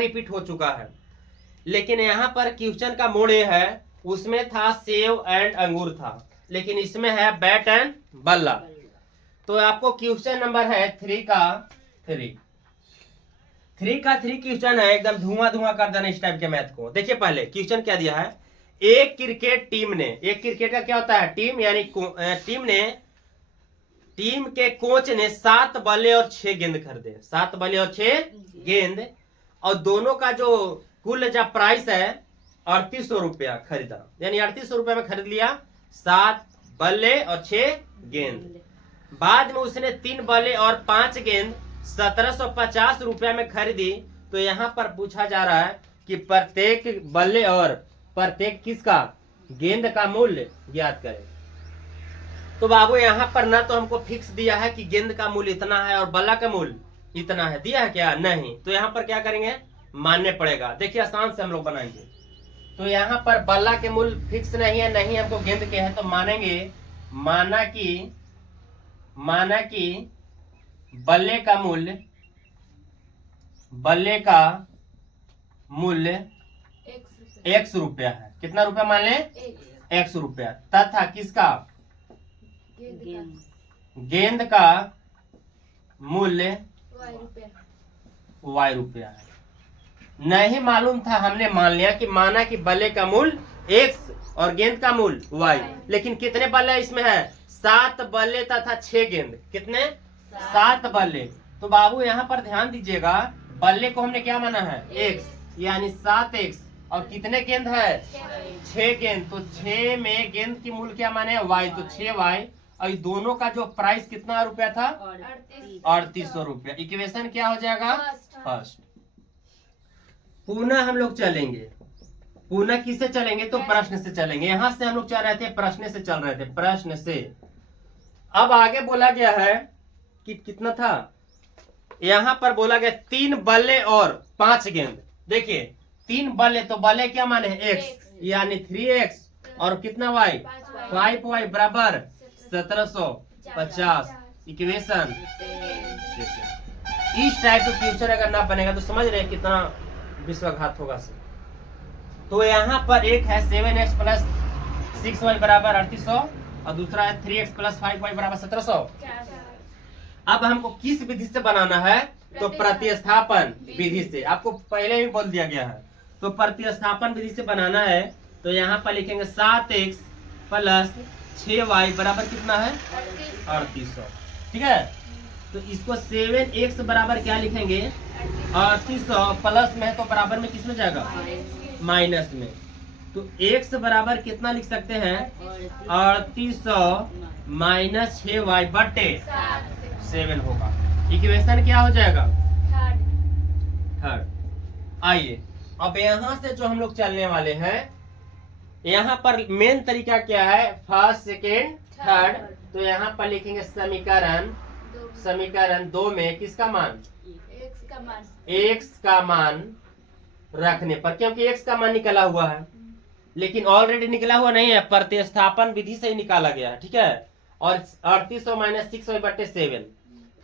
Repeat हो चुका है, लेकिन यहाँ पर क्वेश्चन का मोड़ ये है, उसमें था सेव एंड अंगूर था, लेकिन इसमें है बैट एंड बल्ला। तो आपको क्वेश्चन नंबर है 3 का 3 क्वेश्चन है, एकदम धुआं धुआं कर देना इस टाइप के मैथ को। देखिए पहले क्वेश्चन क्या दिया है, एक क्रिकेट का क्या होता है, टीम, यानी टीम के कोच ने 7 बल्ले और 6 गेंद खरीदे, 7 बल्ले और 6 गेंद, और दोनों का जो कुल जो प्राइस है 3800 रुपया खरीदा, यानी 3800 रुपया में खरीद लिया 7 बल्ले और 6 गेंद। बाद में उसने 3 बल्ले और 5 गेंद 1750 रुपया में खरीदी। तो यहाँ पर पूछा जा रहा है कि प्रत्येक बल्ले और प्रत्येक किसका गेंद का मूल्य ज्ञात करें। तो बाबू यहाँ पर ना तो हमको फिक्स दिया है कि गेंद का मूल्य इतना है और बल्ला का मूल्य इतना है, दिया है क्या, नहीं। तो यहाँ पर क्या करेंगे, मानने पड़ेगा। देखिए आसान से हम लोग बनाएंगे। तो यहाँ पर बल्ला के मूल्य फिक्स नहीं है, नहीं हमको गेंद के है, तो मानेंगे माना कि बल्ले का मूल्य x रुपया है। कितना रुपया मान ले, x रुपया, तथा किसका, गेंद का मूल्य y रुपया है। नहीं मालूम था, हमने मान लिया कि माना कि बल्ले का मूल्य x और गेंद का मूल्य y, लेकिन कितने बल्ले इसमें है, 7 बल्ले तथा 6 गेंद। कितने, 7 बल्ले। तो बाबू यहाँ पर ध्यान दीजिएगा, बल्ले को हमने क्या माना है, x, यानी 7x, और कितने गेंद है, 6 गेंद। तो 6 में गेंद की मूल्य क्या माने, y, तो 6y, और दोनों का जो प्राइस कितना रुपया था, 3800 रुपया। इक्वेशन क्या हो जाएगा, फर्स्ट। पुनः हम लोग चलेंगे, पुनः किससे चलेंगे, तो प्रश्न से चलेंगे। यहां से हम लोग चल रहे थे, प्रश्न से चल रहे थे, प्रश्न से। अब आगे बोला गया है कि कितना था, यहां पर बोला गया 3 बल्ले और 5 गेंद। देखिए 3 बल्ले, तो बल्ले क्या माने x, यानी 3x, और कितना y, 5y बराबर 1750। इक्वेशन इस टाइप का क्वेश्चन अगर ना बनेगा तो समझ रहे कितना विश्वासघात होगा। तो यहाँ पर एक है 7x प्लस 6y बराबर 3800, और दूसरा है 3x प्लस 5y बराबर 1700। अब हमको किस विधि से बनाना है, तो प्रतिस्थापन विधि से। आपको पहले ही बोल दिया गया है, तो प्रतिस्थापन विधि से बनाना है। तो यहाँ पर लिखेंगे 7x प्लस 6y बराबर कितना है, 3800। ठीक है, तो इसको 7x बराबर क्या लिखेंगे, 3800, प्लस में है तो बराबर में किस में जाएगा, माइनस में। तो x बराबर कितना लिख सकते हैं, 3800 माइनस 6y बटे 7 होगा। इक्वेशन क्या हो जाएगा, थर्ड। आइए अब यहाँ से जो हम लोग चलने वाले हैं, यहाँ पर मेन तरीका क्या है, फर्स्ट सेकेंड थर्ड। तो यहाँ पर लिखेंगे समीकरण 2 में किसका मान, x का मान रखने पर, क्योंकि x का मान निकला हुआ है, लेकिन ऑलरेडी निकला हुआ नहीं है, प्रतिस्थापन विधि से ही निकाला गया है। ठीक है, और 3800 माइनस 6y बटे 7,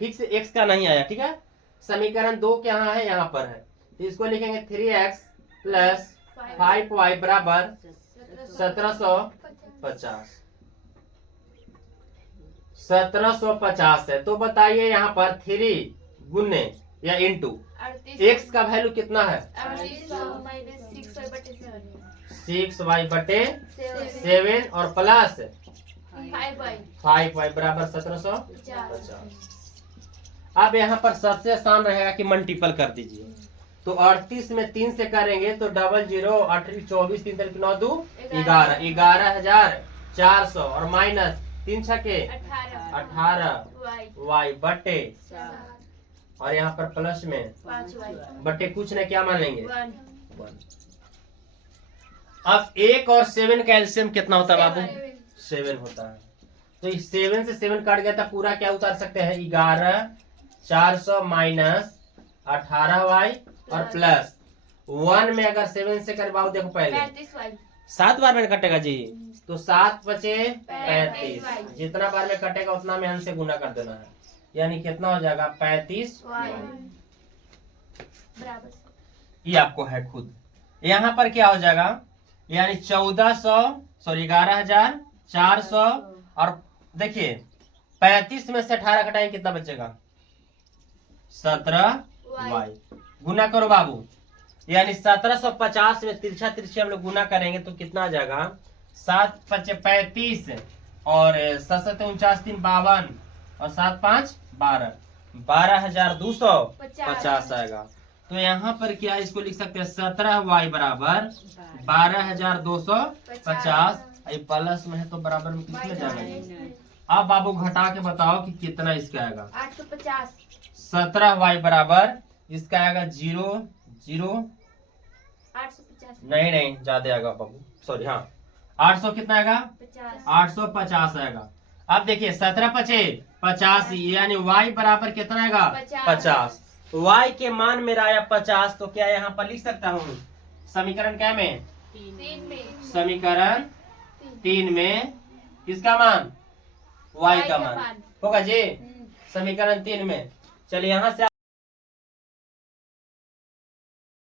फिक्स x का नहीं आया। ठीक है, समीकरण 2 क्या है, यहाँ पर है, तो इसको लिखेंगे 3x प्लस 5y बराबर 1750 है। तो बताइए यहाँ पर 3 गुने या इंटू x का वैल्यू कितना है, 6y बटे 7 और प्लस 5y बराबर 1750। अब यहाँ पर सबसे आसान रहेगा कि मल्टीपल कर दीजिए। तो 38 में 3 से करेंगे तो 00, 28, 24, 3 3 9 2 11, 11,400, और माइनस 3 छके 18 y बटे, और यहाँ पर प्लस में बटे कुछ ने क्या मान लेंगे, 1। अब 1 और 7 का एलसीएम कितना होता है बाबू, 7 होता है। तो इस 7 से 7 काट गया था, पूरा क्या उतार सकते हैं, 11,400 माइनस 18y और प्लस 1 में अगर 7 से करवाओ, देखो पहले 7 बार में कटेगा जी, तो 7 बचे 35, जितना बार में कटेगा उतना में हमसे गुना कर देना है, यानी कितना हो जाएगा 35। ये आपको है खुद। यहाँ पर क्या हो जाएगा, यानी 11,400 और देखिए 35 में से 18 घटाएं कितना बचेगा 17y। गुना करो बाबू, यानी 1750 में तिरछा तिरछी हम लोग गुना करेंगे तो कितना आ जाएगा 7 5 35 और 7 49 3 52 और 7 5 12 12,250 आएगा। तो यहाँ पर क्या इसको लिख सकते हैं 17y बराबर 12,250। प्लस में है तो बराबर में किसमें जाएगा। अब बाबू घटा के बताओ कि कितना इसका आएगा 850। 17y बराबर इसका आएगा 0 0 850 नहीं ज्यादा आएगा बाबू, सॉरी हाँ 800 कितना आएगा 850 आएगा। अब देखिए 17 5 50 यानी y बराबर कितना आएगा 50। y के मान मेरा आया 50, तो क्या यहाँ पर लिख सकता हूँ समीकरण क्या में, 3 में, समीकरण 3 में किसका मान y का मान होगा जी, समीकरण 3 में। चलिए यहाँ से